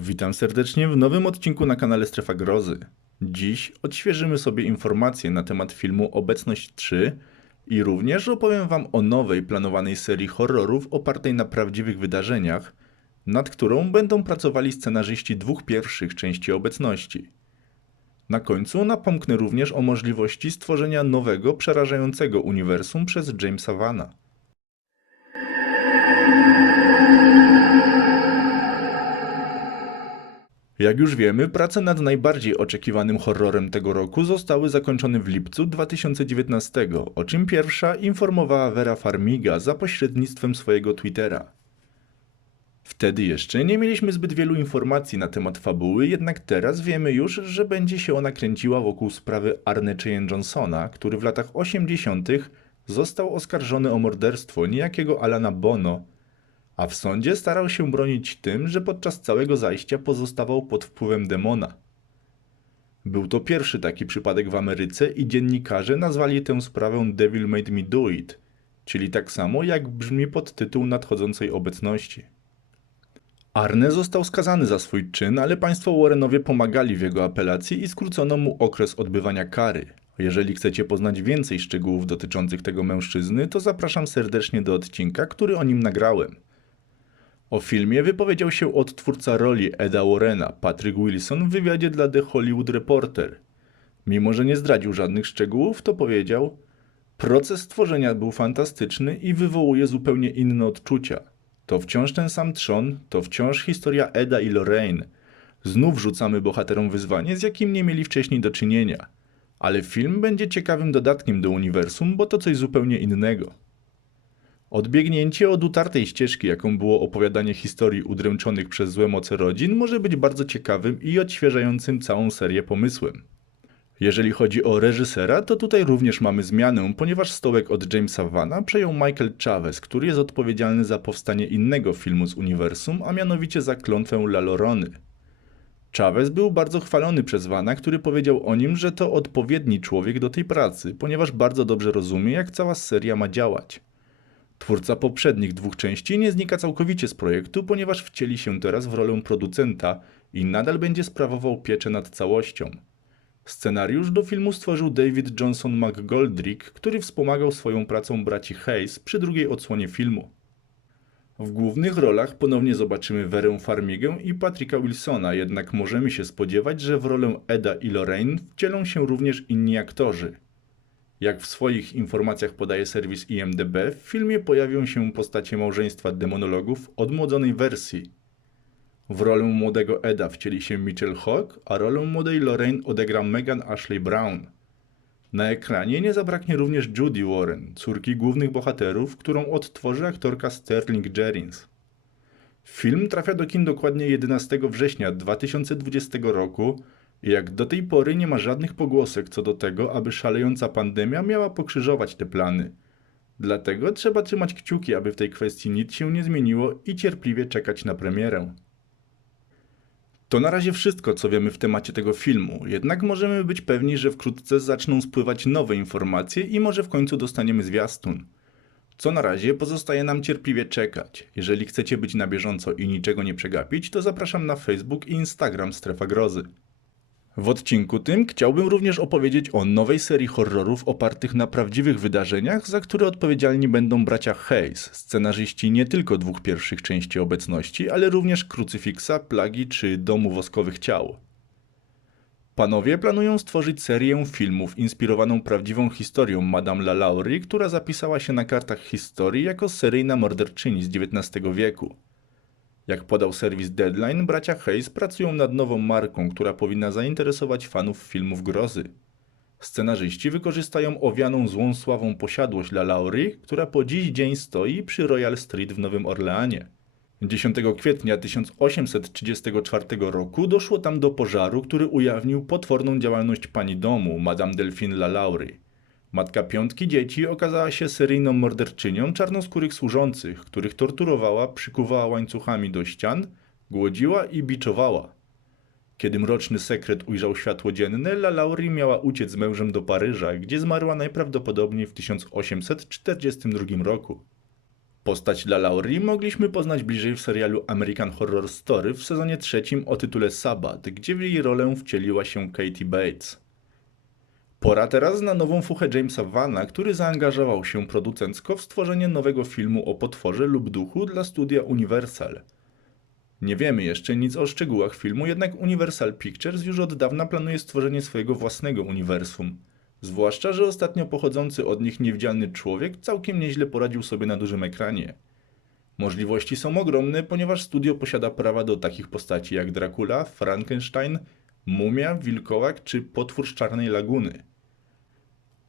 Witam serdecznie w nowym odcinku na kanale Strefa Grozy. Dziś odświeżymy sobie informacje na temat filmu Obecność 3 i również opowiem Wam o nowej planowanej serii horrorów opartej na prawdziwych wydarzeniach, nad którą będą pracowali scenarzyści dwóch pierwszych części Obecności. Na końcu napomknę również o możliwości stworzenia nowego, przerażającego uniwersum przez Jamesa Vana. Jak już wiemy, prace nad najbardziej oczekiwanym horrorem tego roku zostały zakończone w lipcu 2019, o czym pierwsza informowała Vera Farmiga za pośrednictwem swojego Twittera. Wtedy jeszcze nie mieliśmy zbyt wielu informacji na temat fabuły, jednak teraz wiemy już, że będzie się ona kręciła wokół sprawy Arne Cheyenne Johnsona, który w latach 80. został oskarżony o morderstwo niejakiego Alana Bono, a w sądzie starał się bronić tym, że podczas całego zajścia pozostawał pod wpływem demona. Był to pierwszy taki przypadek w Ameryce i dziennikarze nazwali tę sprawę Devil Made Me Do It, czyli tak samo jak brzmi podtytuł nadchodzącej obecności. Arne został skazany za swój czyn, ale państwo Warrenowie pomagali w jego apelacji i skrócono mu okres odbywania kary. Jeżeli chcecie poznać więcej szczegółów dotyczących tego mężczyzny, to zapraszam serdecznie do odcinka, który o nim nagrałem. O filmie wypowiedział się odtwórca roli Eda Warrena, Patrick Wilson w wywiadzie dla The Hollywood Reporter. Mimo, że nie zdradził żadnych szczegółów, to powiedział: Proces tworzenia był fantastyczny i wywołuje zupełnie inne odczucia. To wciąż ten sam trzon, to wciąż historia Eda i Lorraine. Znów rzucamy bohaterom wyzwanie, z jakim nie mieli wcześniej do czynienia. Ale film będzie ciekawym dodatkiem do uniwersum, bo to coś zupełnie innego. Odbiegnięcie od utartej ścieżki, jaką było opowiadanie historii udręczonych przez złe moce rodzin, może być bardzo ciekawym i odświeżającym całą serię pomysłem. Jeżeli chodzi o reżysera, to tutaj również mamy zmianę, ponieważ stołek od Jamesa Vana przejął Michael Chavez, który jest odpowiedzialny za powstanie innego filmu z uniwersum, a mianowicie za klątwę La Llorony. Chavez był bardzo chwalony przez Vana, który powiedział o nim, że to odpowiedni człowiek do tej pracy, ponieważ bardzo dobrze rozumie, jak cała seria ma działać. Twórca poprzednich dwóch części nie znika całkowicie z projektu, ponieważ wcieli się teraz w rolę producenta i nadal będzie sprawował pieczę nad całością. Scenariusz do filmu stworzył David Johnson McGoldrick, który wspomagał swoją pracą braci Hayes przy drugiej odsłonie filmu. W głównych rolach ponownie zobaczymy Werę Farmigę i Patricka Wilsona, jednak możemy się spodziewać, że w rolę Eda i Lorraine wcielą się również inni aktorzy. Jak w swoich informacjach podaje serwis IMDb, w filmie pojawią się postacie małżeństwa demonologów odmłodzonej wersji. W rolę młodego Eda wcieli się Mitchell Hawk, a rolę młodej Lorraine odegra Megan Ashley Brown. Na ekranie nie zabraknie również Judy Warren, córki głównych bohaterów, którą odtworzy aktorka Sterling Jerins. Film trafia do kin dokładnie 11 września 2020 roku jak do tej pory nie ma żadnych pogłosek co do tego, aby szalejąca pandemia miała pokrzyżować te plany. Dlatego trzeba trzymać kciuki, aby w tej kwestii nic się nie zmieniło i cierpliwie czekać na premierę. To na razie wszystko, co wiemy w temacie tego filmu, jednak możemy być pewni, że wkrótce zaczną spływać nowe informacje i może w końcu dostaniemy zwiastun. Co na razie pozostaje nam cierpliwie czekać. Jeżeli chcecie być na bieżąco i niczego nie przegapić, to zapraszam na Facebook i Instagram Strefa Grozy. W odcinku tym chciałbym również opowiedzieć o nowej serii horrorów opartych na prawdziwych wydarzeniach, za które odpowiedzialni będą bracia Hayes, scenarzyści nie tylko dwóch pierwszych części obecności, ale również Krucyfiksa, Plagi czy Domu Woskowych Ciał. Panowie planują stworzyć serię filmów inspirowaną prawdziwą historią Madame LaLaurie, która zapisała się na kartach historii jako seryjna morderczyni z XIX wieku. Jak podał serwis Deadline, bracia Hayes pracują nad nową marką, która powinna zainteresować fanów filmów grozy. Scenarzyści wykorzystają owianą złą sławą posiadłość La Laurie, która po dziś dzień stoi przy Royal Street w Nowym Orleanie. 10 kwietnia 1834 roku doszło tam do pożaru, który ujawnił potworną działalność pani domu, Madame Delphine La Laurie. Matka piątki dzieci okazała się seryjną morderczynią czarnoskórych służących, których torturowała, przykuwała łańcuchami do ścian, głodziła i biczowała. Kiedy mroczny sekret ujrzał światło dzienne, La Laurie miała uciec z mężem do Paryża, gdzie zmarła najprawdopodobniej w 1842 roku. Postać dla Laurie mogliśmy poznać bliżej w serialu American Horror Story w sezonie trzecim o tytule Sabbath, gdzie w jej rolę wcieliła się Katie Bates. Pora teraz na nową fuchę Jamesa Vana, który zaangażował się producencko w stworzenie nowego filmu o potworze lub duchu dla studia Universal. Nie wiemy jeszcze nic o szczegółach filmu, jednak Universal Pictures już od dawna planuje stworzenie swojego własnego uniwersum. Zwłaszcza, że ostatnio pochodzący od nich niewidzialny człowiek całkiem nieźle poradził sobie na dużym ekranie. Możliwości są ogromne, ponieważ studio posiada prawa do takich postaci jak Dracula, Frankenstein, Mumia, Wilkołak czy Potwór z Czarnej Laguny.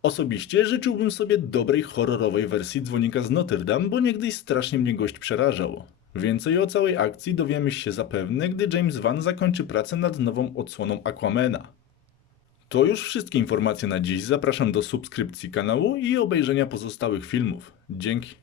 Osobiście życzyłbym sobie dobrej horrorowej wersji Dzwonika z Notre Dame, bo niegdyś strasznie mnie gość przerażał. Więcej o całej akcji dowiemy się zapewne, gdy James Van zakończy pracę nad nową odsłoną Aquamena. To już wszystkie informacje na dziś. Zapraszam do subskrypcji kanału i obejrzenia pozostałych filmów. Dzięki.